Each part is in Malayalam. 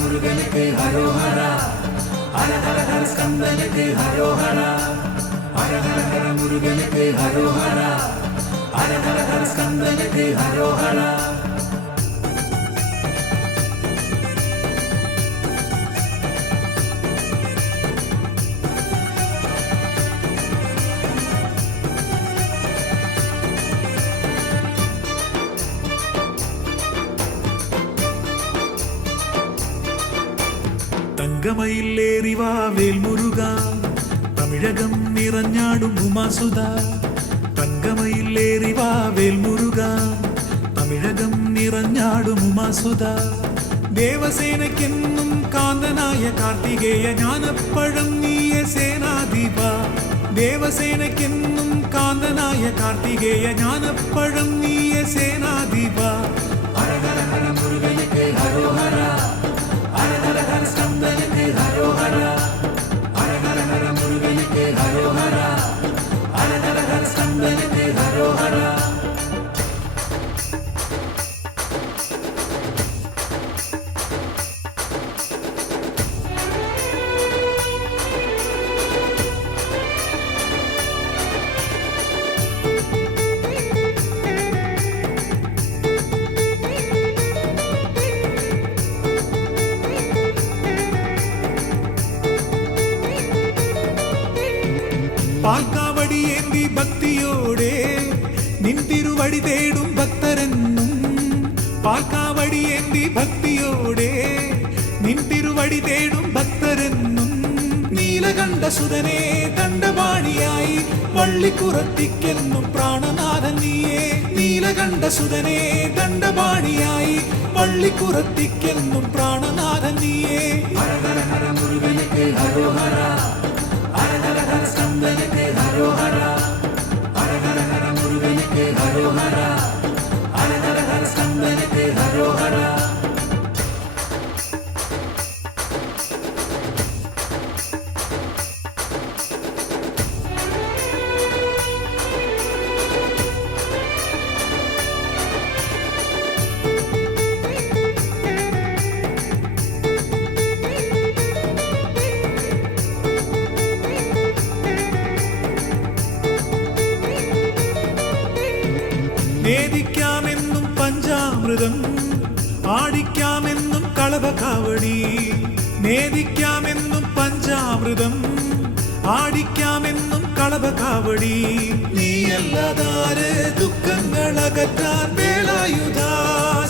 முருகனுக்கு ஹரோஹரா, ஹர ஹர ஹர ஸ்கந்தனுக்கு ஹரோஹரா, ஹர ஹர ஹர முருகனுக்கு ஹரோஹரா, ஹர ஹர ஹர ஸ்கந்தனுக்கு ஹரோஹரா. தங்கமயில் ஏறிவா வேல் முருகா, தமிழகம் நிறஞ்சாடும் உமாசுதா. தங்கமயில் ஏறிவா வேல் முருகா, தமிழகம் நிறஞ்சாடும் உமாசுதா. தேவசேனைக்கென்னும் காந்தனாய கார்த்திகேய ஞானப்பழம் நீய சேனாதிபா. தேவசேனைக்கென்னும் காந்தனாய கார்த்திகேய ஞானப்பழம் நீய சேனாதிபா. ஹர ஹர ஹர முருகனுக்கு ஹரோஹரா, ஹர ஹர ஹர ஸ்கந்தனுக்கு ஹரோஹரா, ஹர ஹர ஹர முருகனுக்கு ஹரோஹரா, ஹர ஹர ஹர ஸ்கந்தனுக்கு ஹரோஹரா. பால்காவடி ஏந்தி பக்தியோடே நின் திருவடி தேடும் பக்தரென்னும். பால்காவடி ஏந்தி பக்தியோடே நின் திருவடி தேடும் பக்தரென்னும். நீலகண்ட சுதனே தண்டபாணியாய் வள்ளி குரத்திக்கென்னும் பிராணநாதன் நீயே. நீலகண்ட சுதனே தண்டபாணியாய் வள்ளி குரத்திக்கென்னும் பிராணநாதன் நீயே. ஹர ஹர ஹர முருகனுக்கு ஹரோஹரா, ஹர ஹர ஹர ஸ்கந்தனுக்கு ஹரோஹரா, ஹர ஹர ஹர முருகனுக்கு ஹரோஹரா, ஹர ஹர ஹர ஸ்கந்தனுக்கு ஹரோஹரா. നേദിക്കാമെന്നും പഞ്ചാമൃതം, ആടിക്കാമെന്നും കളഭകാവടി. നേദിക്കാമെന്നും പഞ്ചാമൃതം, ആടിക്കാമെന്നും കളഭകാവടി. നീയല്ലാതാര് ദുഃഖങ്ങളകറ്റാൻ വേലായുധാ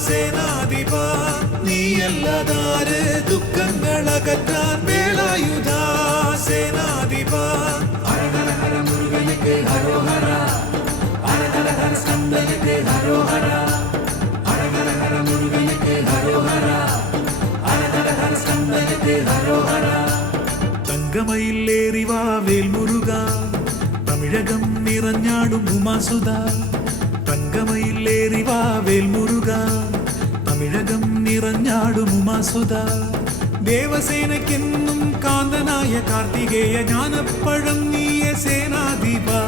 സേനാധിപാ. നീയല്ലാതാര് ദുഃഖങ്ങളകറ്റാൻ വേലായുധാ സേനാധിപാ. ഹര ഹര ഹര മുരുകനുക്ക് ഹരോഹരാ, ഹര ഹര ഹര സ്കന്ദനുക്ക് ഹരോഹരാ, ഹര ഹര ഹര മുരുകനുക്ക് ഹരോഹരാ, ഹര ഹര ഹര സ്കന്ദനുക്ക് ഹരോഹരാ. തങ്കമയിൽ ഏറിവാ വേൽ മുരുകാ, തമിഴകം നിറഞ്ഞാടും ഉമാസുതാ. തങ്കമയിൽ ഏറിവാ വേൽ മുരുകാ, തമിഴകം നിറഞ്ഞാടും ഉമാസുതാ. ദേവസേനയ്ക്കെന്നും കാന്തനായ കാർത്തികേയ ജ്ഞാനപ്പഴം നീയ സേനാധിപാ.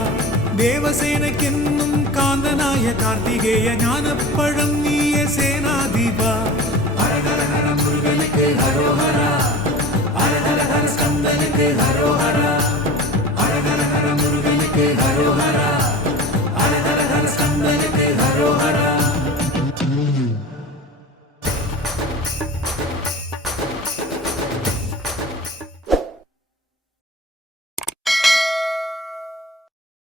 ദേവസേനയ്ക്കെന്നും കാന്തനായ കാർത്തികേയ ജ്ഞാനപ്പഴം നീയ സേനാധിപാ. ഹര ഹര ഹര മുരുകനുക്ക് ഹരോഹരാ, ഹര ഹര ഹര സ്കന്ദനുക്ക് ഹരോഹരാ, ഹര ഹര ഹര മുരുകനുക്ക് ഹരോഹരാ, ഹര ഹര ഹര സ്കന്ദനുക്ക് ഹരോഹരാ.